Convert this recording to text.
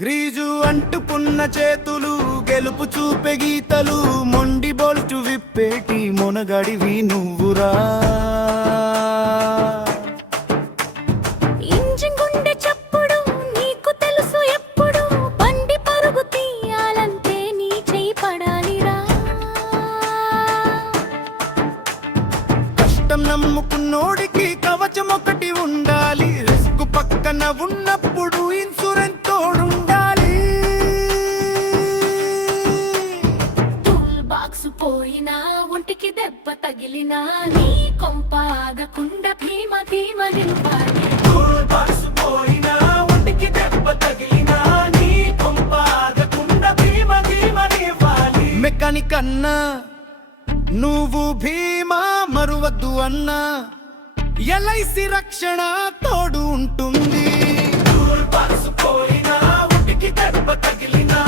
Grease అంటుకున్న చేతులు గెలుపు చూపే గీతలు మొండి బోల్టు విప్పేటి మొనగడివి నువ్వురా. ఇంజిన్ గుండె చప్పుడు నీకు తెలుసు ఎప్పుడు బండి పరుగు తీయాలంటే నీ చేయి పడాలిరా. కష్టం నమ్ముకున్నోడికి కవచం ఒకటి ఉండాలి, రిస్క్ పక్కన ఉన్నప్పుడు ఇన్సూరెన్స్ తోడుండాలి. టూల్ బాక్స్ పోయినా ఒంటికి దెబ్బ తగిలినా నీ కొంప ఆగకుండా భీమ భీమ నిలవాలి. టూల్ బాక్స్ పోయినా ఒంటికి దెబ్బ తగిలినా నీ కొంప ఆగకుండా భీమ భీమ నిలవాలి. మెకానిక్ అన్నా నువ్వు భీమా మరువద్దు అన్నా, ఎల్ఐసి రక్షణ తోడు ఉంటుంది. టూల్ బాక్స్ పోయినా ఒంటికి దెబ్బ తగిలినా